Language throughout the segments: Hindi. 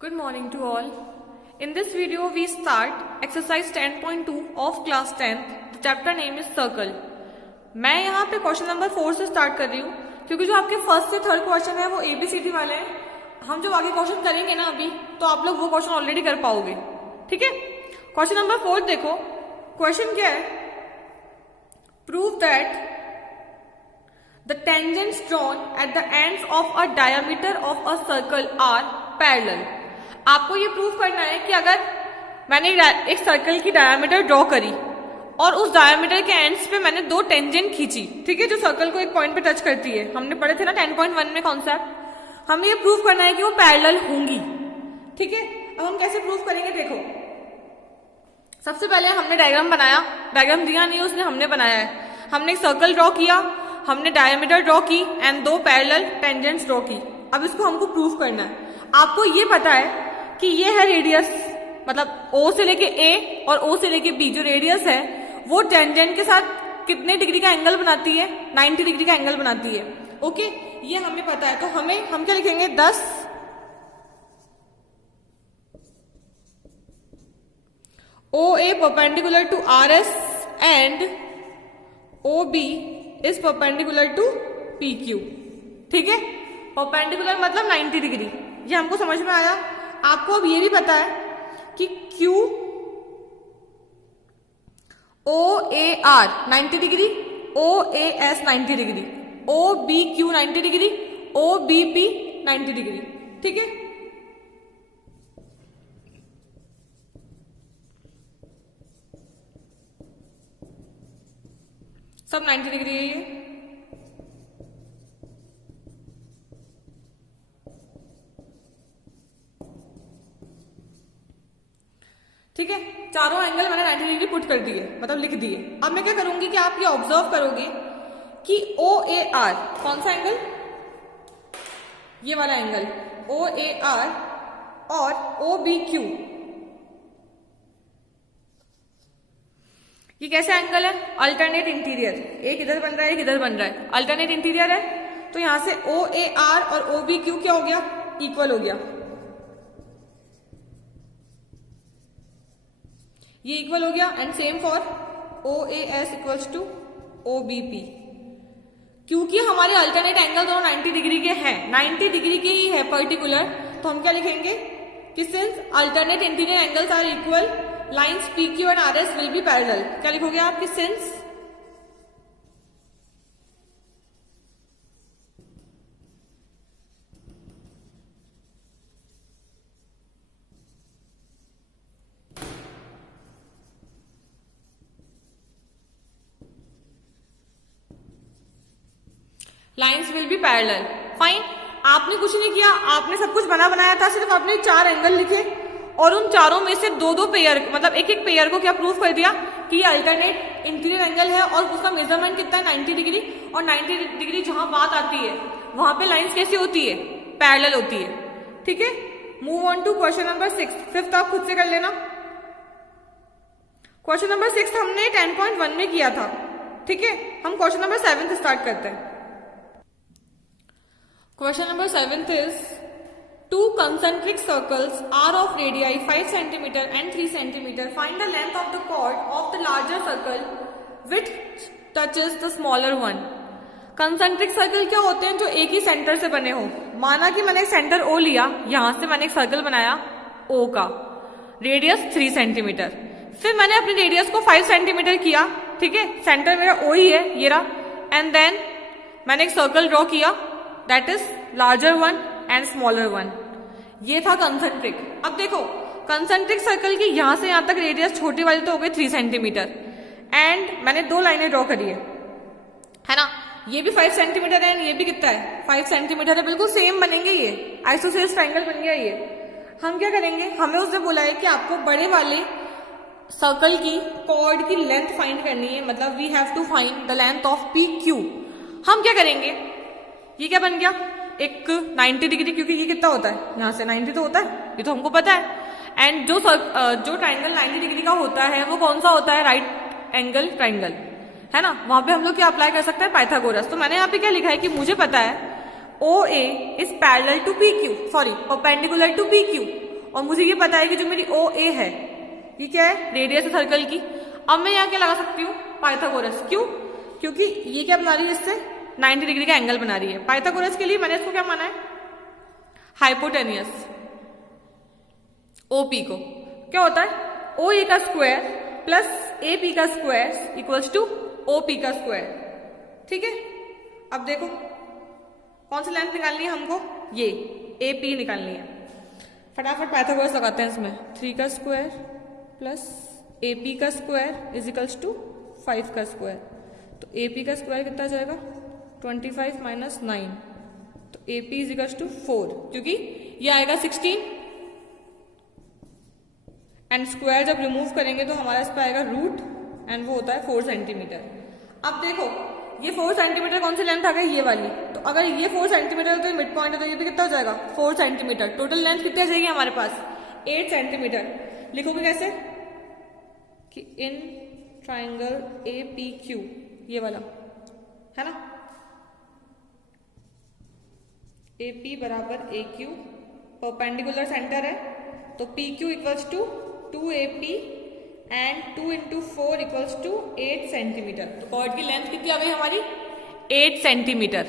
Good morning to all. In this video we start exercise 10.2 of class 10th. The chapter name is circle. मैं यहाँ पे क्वेश्चन नंबर 4 से स्टार्ट कर रही हूँ क्योंकि जो आपके फर्स्ट से थर्ड क्वेश्चन है वो ABCD वाले हैं. हम जो आगे क्वेश्चन करेंगे ना अभी तो आप लोग वो क्वेश्चन ऑलरेडी कर पाओगे. ठीक है, क्वेश्चन नंबर 4 देखो. क्वेश्चन क्या है? Prove that the tangents drawn at the ends of a diameter of a circle are parallel. आपको ये प्रूव करना है कि अगर मैंने एक सर्कल की डायमीटर ड्रॉ करी और उस डायमीटर के एंड्स पे मैंने दो टेंजेंट खींची, ठीक है, जो सर्कल को एक पॉइंट पे टच करती है. हमने पढ़े थे ना 10.1 में कॉन्सेप्ट. हमें ये प्रूव करना है कि वो पैरेलल होंगी. ठीक है, अब हम कैसे प्रूव करेंगे देखो. सबसे पहले हमने डायग्राम बनाया. डायग्राम दिया नहीं उसने, हमने बनाया है. हमने एक सर्कल ड्रॉ किया, हमने डायमीटर ड्रॉ की एंड दो पैरेलल टेंजेंट्स ड्रॉ की. अब इसको हमको प्रूव करना है. आपको ये पता है कि ये है रेडियस, मतलब O से लेके A और O से लेके B जो रेडियस है वो टेंजेंट के साथ कितने डिग्री का एंगल बनाती है? 90 डिग्री का एंगल बनाती है. ओके, ये हमें पता है. तो हम क्या लिखेंगे? 10 OA perpendicular to RS and OB is perpendicular to PQ. ठीक है, परपेंडिकुलर मतलब 90 डिग्री. ये हमको समझ में आया. आपको अब ये भी पता है कि Q OAR 90 degree, OAS 90 degree, OBQ 90 degree, OBP 90 degree. ठीक है, सब 90 डिग्री है ये. ठीक है, चारों एंगल मैंने 90 डिग्री पुट कर दिए, मतलब लिख दिए. अब मैं क्या करूंगी कि आप ये ऑब्जर्व करोगे कि OAR कौन सा एंगल? ये वाला एंगल OAR और OBQ ये कैसा एंगल है? Alternate interior. एक इधर बन रहा है, एक इधर बन रहा है. अल्टरनेट इंटीरियर है तो यहां से OAR और OBQ क्या हो गया? इक्वल हो गया. ये इक्वल हो गया. And same for OAS equals to OBP. क्योंकि हमारे अल्टरनेट एंगल दोनों 90 डिग्री के हैं, 90 डिग्री के ही है पर्टिकुलर, तो हम क्या लिखेंगे कि since alternate interior angles are equal, lines PQ and RS will be parallel. क्या लिखोगे आप कि since lines will be parallel. Fine. आपने कुछ नहीं किया, आपने सब कुछ बनाया था, सिर्फ आपने 4 एंगल लिखे और उन चारों में से दो पेयर, मतलब एक पेयर को क्या प्रूव कर दिया कि ये अल्टरनेट इंटीरियर एंगल है और उसका मेजरमेंट कितना है? 90 डिग्री. और 90 डिग्री जहां बात आती है वहां पे लाइंस कैसी होती है? पैरेलल होती है. ठीक है, move on to question number 6. Fifth आप खुद से कर लेना. क्वेश्चन नंबर 6 हमने 10.1 में किया था. ठीक है, हम क्वेश्चन नंबर 7 स्टार्ट करते हैं. Question number 7 is two concentric circles are of radii 5 cm and 3 cm. Find the length of the chord of the larger circle which touches the smaller one. Concentric circle क्या होते हैं? जो एक ही सेंटर से बने हो. माना कि मैंने एक सेंटर O लिया, यहां से मैंने एक सर्कल बनाया O का, रेडियस 3 सेंटीमीटर. फिर मैंने अपनी रेडियस को 5 सेंटीमीटर किया. ठीक है, सेंटर मेरा O ही है, ये रहा. एंड देन मैंने एक सर्कल ड्रॉ किया, that is larger one and smaller one. ये था कंसेंट्रिक. अब देखो, कंसेंट्रिक सर्कल की यहां से यहां तक रेडियस छोटी वाली तो हो गई 3 सेंटीमीटर एंड मैंने 2 लाइनें ड्रॉ करी है ना. ये भी 5 सेंटीमीटर है, ये भी कितना है? 5 सेंटीमीटर है. बिल्कुल सेम बनेंगे, ये आइसोसेलेस ट्रायंगल बन गया. ये हम क्या करेंगे, हमें उसने बोला है कि आपको बड़े वाले सर्कल की कॉर्ड की लेंथ फाइंड करनी है, मतलब we have to find the length of PQ. हम क्या करेंगे, ये क्या बन गया? एक 90 डिग्री, क्योंकि ये कितना होता है? यहां से 90 तो होता है, ये तो हमको पता है. एंड जो ट्राइंगल 90 डिग्री का होता है वो कौन सा होता है? राइट एंगल ट्राइंगल, है ना. वहां पे हम लोग क्या अप्लाई कर सकते हैं? पाइथागोरस. तो मैंने यहाँ पे क्या लिखा है कि मुझे पता है OA is parallel to PQ, sorry, perpendicular to PQ. और मुझे ये पता है कि जो मेरी ओ ए है ये क्या है, रेडियस है सर्कल की। अब मैं यहाँ क्या लगा सकती हूँ, पाइथागोरस। क्यों? क्योंकि ये क्या बना रही है, इससे 90 डिग्री का एंगल बना रही है। पाइथागोरस के लिए मैंने इसको क्या माना है, हाइपोटेनियस। ओपी को क्या होता है, ओ ए का स्क्वायर प्लस ए पी का square equals to O P का स्क्वायर। ठीक है, अब देखो कौन सी लेंथ निकालनी है हमको, ये ए पी निकालनी है। फटाफट पाइथागोरस लगाते हैं इसमें। 3 का स्क्वायर प्लस ए पी का स्क्वायर इज इक्वल्स टू 5 का स्क्वायर। तो ए पी का स्क्वायर कितना जाएगा, 25 माइनस 9, तो A P is equals to 4, क्योंकि ये आएगा 16 एंड स्क्वायर जब रिमूव करेंगे तो हमारा इस पर आएगा रूट एंड वो होता है 4 सेंटीमीटर। अब देखो ये 4 सेंटीमीटर कौन सी लेंथ आ गई, ये वाली। तो अगर ये 4 सेंटीमीटर तो मिड पॉइंट है, तो ये भी कितना हो जाएगा 4 सेंटीमीटर। टोटल लेंथ कितनी आ जाएगी हमारे पास, 8 सेंटीमीटर। लिखोगे कैसे कि in triangle A P Q, ये वाला है ना, ए पी बराबर ए क्यू, परपेंडिकुलर सेंटर है, तो P Q equals to 2AP and 2 into 4 equals to 8 centimetre. तो कॉर्ड की लेंथ कितनी आ गई हमारी, 8 सेंटीमीटर।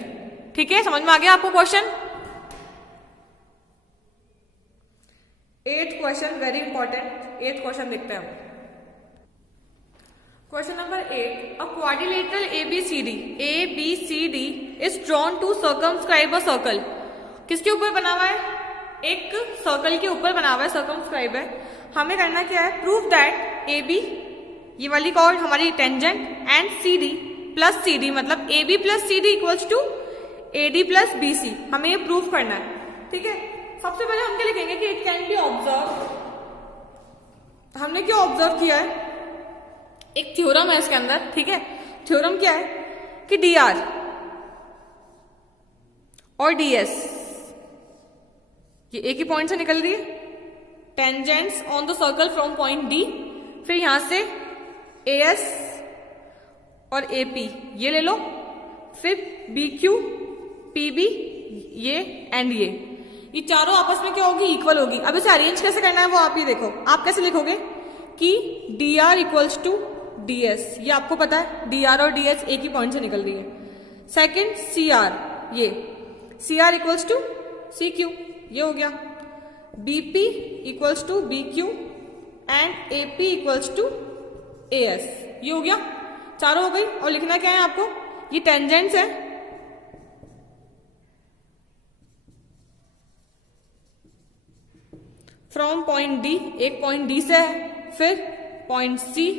ठीक है, समझ में आ गया आपको question. 8th question very important. 8th question देखते हैं हम। Question number 8, a quadrilateral ABCD is drawn to circumscribe a circle. किसके ऊपर बना हुआ है, एक सर्कल के ऊपर बना हुआ है, सर्कमस्क्राइब है। हमें करना क्या है, प्रूव दैट AB, ये वाली कॉर्ड हमारी tangent, and CD plus CD, मतलब AB plus CD equals to AD plus BC। हमें ये प्रूव करना है। ठीक है, सबसे पहले हम क्या लिखेंगे कि इट कैन बी ऑब्जर्व। हमने क्या ऑब्जर्व किया है, एक थ्योरम है इसके अंदर। ठीक है, थ्योरम क्या है कि DR और DS ये एक ही पॉइंट से निकल रही है, tangents on the circle from point D, फिर यहां से AS और AP ये ले लो, फिर BQ PB ये एंड ये चारों आपस में क्या होगी, इक्वल होगी। अब इसे अरेंज कैसे करना है वो आप ही देखो। आप कैसे लिखोगे कि DR इक्वल्स टू DS, ये आपको पता है DR और DS एक ही पॉइंट से निकल रही है। सेकंड CR, ये CR इक्वल्स टू CQ, ये हो गया। BP equals to BQ and AP equals to AS, ये हो गया। चारों हो गई। और लिखना क्या है आपको, ये टेंजेंट्स है, फ्रॉम पॉइंट D, एक पॉइंट D से है, फिर पॉइंट C,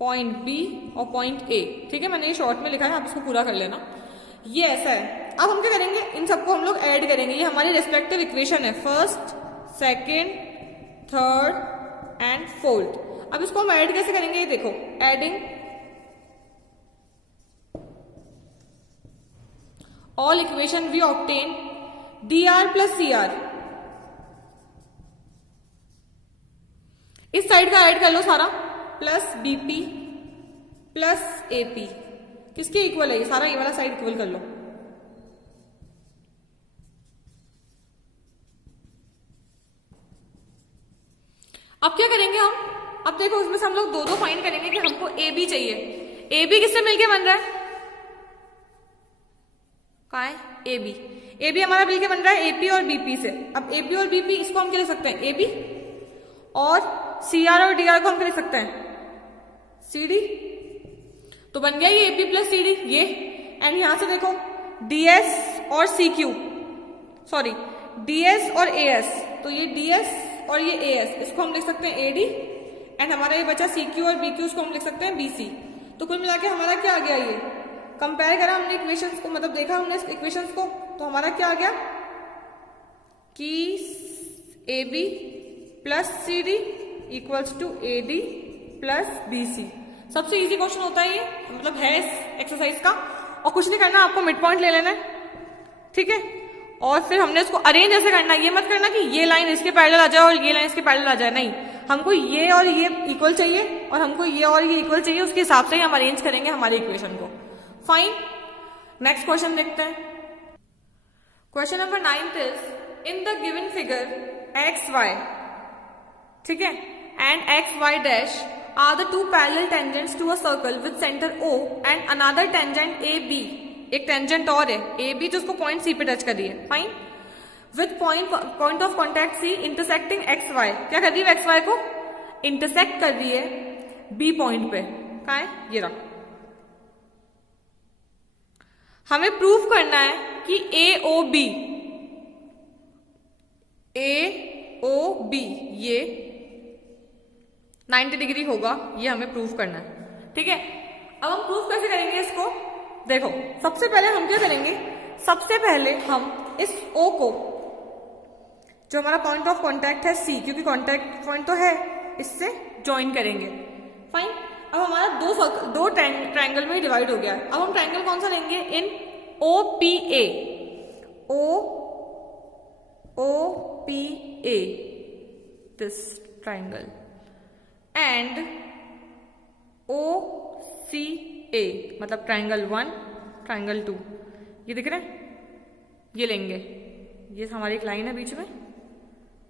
पॉइंट B और पॉइंट A। ठीक है, मैंने ये शॉर्ट में लिखा है, आप इसको पूरा कर लेना। ये ऐसा है। अब हम क्या करेंगे, इन सबको हम लोग ऐड करेंगे। ये हमारी रेस्पेक्टिव इक्वेशन है, first, second, third and fourth. अब इसको हम ऐड कैसे करेंगे, ये देखो, adding all equation we obtain DR plus CR। इस साइड का ऐड कर लो सारा, प्लस BP प्लस AP, किसके इक्वल है ये सारा, ये वाला साइड इक्वल कर लो। अब क्या करेंगे हम, अब देखो इसमें से हम लोग दो फाइंड करेंगे कि हमको AB चाहिए। AB किससे मिलके बन रहा है, कहाँ है AB हमारा मिलके बन रहा है AP और BP से। अब AP और BP इसको हम क्या लिख सकते हैं, AB, और CR और DR को हम क्या लिख सकते हैं, CD। तो बन गया ये AP प्लस CD ये। एंड यहां से देखो DS और CQ, सॉरी DS और AS, तो ये DS और ये AS, इसको हम लिख सकते हैं AD। एंड हमारा ये बचा CQ और BQ, उसको हम लिख सकते हैं BC। तो कुल मिला के हमारा क्या आ गया, ये कंपेयर करा हमने इक्वेशंस को, मतलब देखा हमने इक्वेशंस को, तो हमारा क्या आ गया कि AB plus CD equals to AD plus BC। सबसे इजी क्वेश्चन होता है ये, मतलब है इस एक्सरसाइज का। और कुछ नहीं करना, आपको मिड पॉइंट ले लेना है। ठीक है, और फिर हमने इसको अरेंज ऐसे करना है। ये मत करना कि ये लाइन इसके पैरेलल आ जाए और ये लाइन इसके पैरेलल आ जाए, नहीं, हमको ये और ये इक्वल चाहिए और हमको ये और ये इक्वल चाहिए, उसके हिसाब से ही हम अरेंज करेंगे हमारी इक्वेशन को। फाइन, नेक्स्ट क्वेश्चन देखते हैं। Question number 9 is, in the given figure X Y, ठीक है, and X Y dash are the two parallel tangents to a circle with centre O and another tangent A B, एक टेंजेंट और है ए बी जो उसको पॉइंट सी पे टच कर रही है, fine, with point of contact C intersecting X Y, क्या कर रही है एक्स वाई को इंटरसेक्ट कर रही है बी पॉइंट पे, कहाँ है ये रहा। हमें प्रूव करना है कि AOB ये 90 डिग्री होगा, ये हमें प्रूव करना है, ठीक है। अब हम प्रूव कैसे करेंगे इसको, देखो सबसे पहले हम क्या करेंगे, सबसे पहले हम इस O को, जो हमारा पॉइंट ऑफ कांटेक्ट है C, क्योंकि कांटेक्ट पॉइंट तो है, इससे ज्वाइन करेंगे, फाइन। अब हमारा दो ट्रायंगल में डिवाइड हो गया है। अब हम ट्रायंगल कौन सा लेंगे, इन OPA, OPA this triangle and OCA, मतलब ट्रायंगल 1 ट्रायंगल 2, ये दिख रहे हैं, ये लेंगे, ये हमारी एक लाइन है बीच में,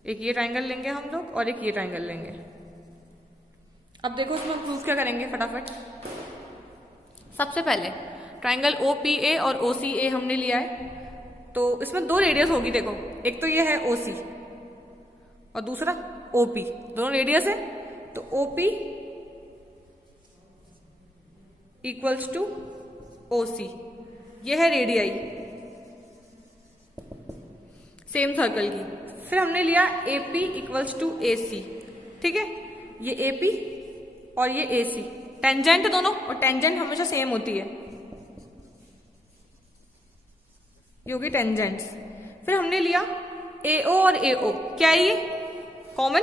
एक ये ट्रायंगल लेंगे हम लोग और एक ये ट्रायंगल लेंगे। अब देखो उसमें प्रूफ क्या करेंगे फटाफट। सबसे पहले ट्रायंगल OPA और OCA हमने लिया है, तो इसमें दो रेडियस होगी, देखो एक तो ये है OC और दूसरा OP, दोनों रेडियस है, तो OP इक्वल्स टू OC, ये है रेडियाई सेम सर्कल की। फिर हमने लिया AP इक्वल्स टू AC, ठीक है, ये AP और ये AC टेंजेंट है दोनों, और टेंजेंट हमेशा सेम होती है, ये होगी टेंजेंट्स। फिर हमने लिया AO और AO, क्या है ये कॉमन,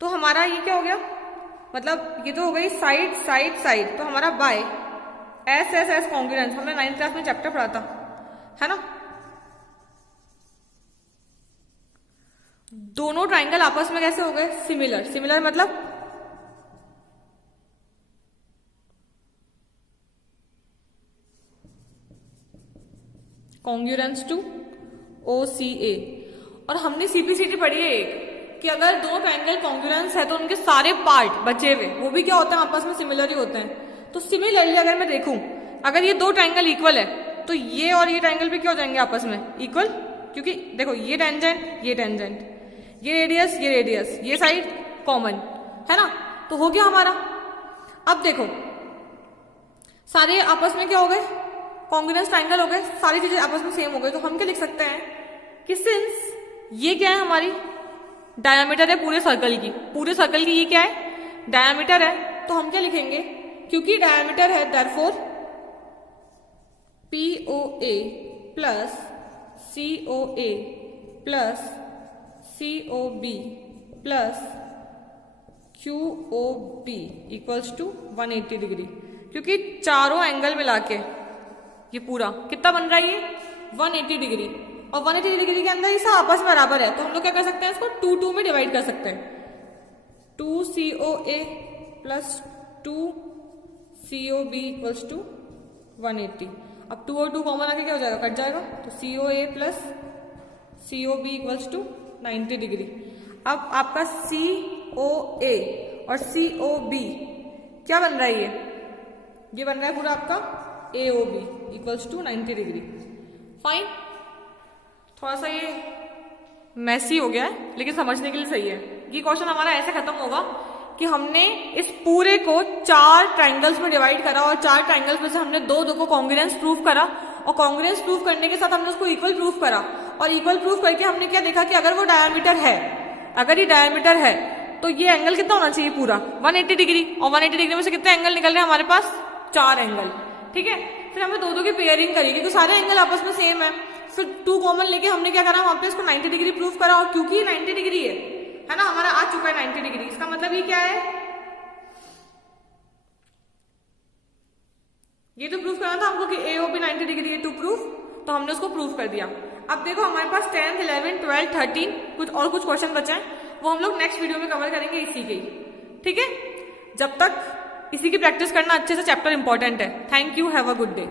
तो हमारा ये क्या हो गया, मतलब ये तो हो गई साइड साइड साइड, तो हमारा बाय एस कॉन्ग्रुएंस, हमने 9th क्लास में चैप्टर पढ़ा था, है ना। दोनों ट्रायंगल आपस में कैसे हो गए, सिमिलर, सिमिलर मतलब कॉन्ग्रुएंस टू OCA। और हमने CPCT पढ़ी है एक, कि अगर दो ट्रायंगल कॉन्ग्रुएंस है तो उनके सारे पार्ट बचे हुए वो भी क्या होते हैं, आपस में सिमिलर ही होते हैं। तो सिमिलरली अगर मैं देखूं, अगर ये दो ट्रायंगल इक्वल है तो ये और ये ट्रायंगल भी क्या हो जाएंगे आपस में इक्वल, क्योंकि देखो ये टेंजेंट ये टेंजेंट, ये रेडियस ये साइड कॉमन है ना, तो हो गया हमारा। अब देखो सारे आपस में क्या हो गए, कॉन्ग्रुएंस ट्रायंगल हो गए, सारी चीजें आपस में सेम हो गई, तो हम क्या लिख सकते हैं कि सिंस ये क्या है, हमारी डायमीटर है पूरे सर्कल की ये क्या है डायमीटर है, तो हम क्या लिखेंगे, क्योंकि डायमीटर है therefore POA plus COA plus COB plus QOB equals to 180 degree, क्योंकि चारों एंगल मिला के ये पूरा कितना बन रहा है, ये 180 डिग्री, और 180 डिग्री के अंदर ये सब आपस में बराबर है, तो हम लोग क्या कर सकते हैं, इसको 2 में डिवाइड कर सकते हैं, 2 COA plus 2 COB equals to 180। अब 2 और 2 कॉमन आके क्या हो जाएगा, कट जाएगा, तो COA plus COB equals to 90 degree. अब आपका COA और COB क्या बन रहा है, ये बन रहा है पूरा आपका AOB equals to 90 degree, fine. थोड़ा सा ये मैसी हो गया है लेकिन समझने के लिए सही है। ये क्वेश्चन हमारा ऐसे खत्म होगा कि हमने इस पूरे को 4 ट्रायंगल्स में डिवाइड करा, और 4 ट्रायंगल्स में से हमने दो को कॉन्ग्रुएंस प्रूव करा, और कॉन्ग्रुएंस प्रूव करने के साथ हमने उसको इक्वल प्रूव करा, और इक्वल प्रूव करके हमने क्या देखा कि अगर वो डायमीटर है, अगर ये डायमीटर है तो ये एंगल कितना होना चाहिए पूरा 180 डिग्री, और 180 डिग्री में से कितने एंगल निकल रहे हैं हमारे पास, 4 एंगल, ठीक है। फिर हमने दो की पेयरिंग करी, क्योंकि सारे एंगल आपस में सेम है, फिर 2 कॉमन लेके हमने क्या करा, वहां पे इसको 90 डिग्री प्रूव करा, और क्योंकि 90 डिग्री है ना, हमारा आ चुका है 90 डिग्री, इसका मतलब ये क्या है, ये तो प्रूफ करना था हमको कि AOB 90 डिग्री है, टू प्रूफ, तो हमने उसको प्रूफ कर दिया। अब देखो हमारे पास 10th 11th 12th 13 कुछ क्वेश्चन बचे हैं, वो हम लोग नेक्स्ट वीडियो में कवर करेंगे इसी के, ठीक है। जब तक इसी की प्रैक्टिस करना अच्छे से, चैप्टर इंपॉर्टेंट है। Thank you, have a good day.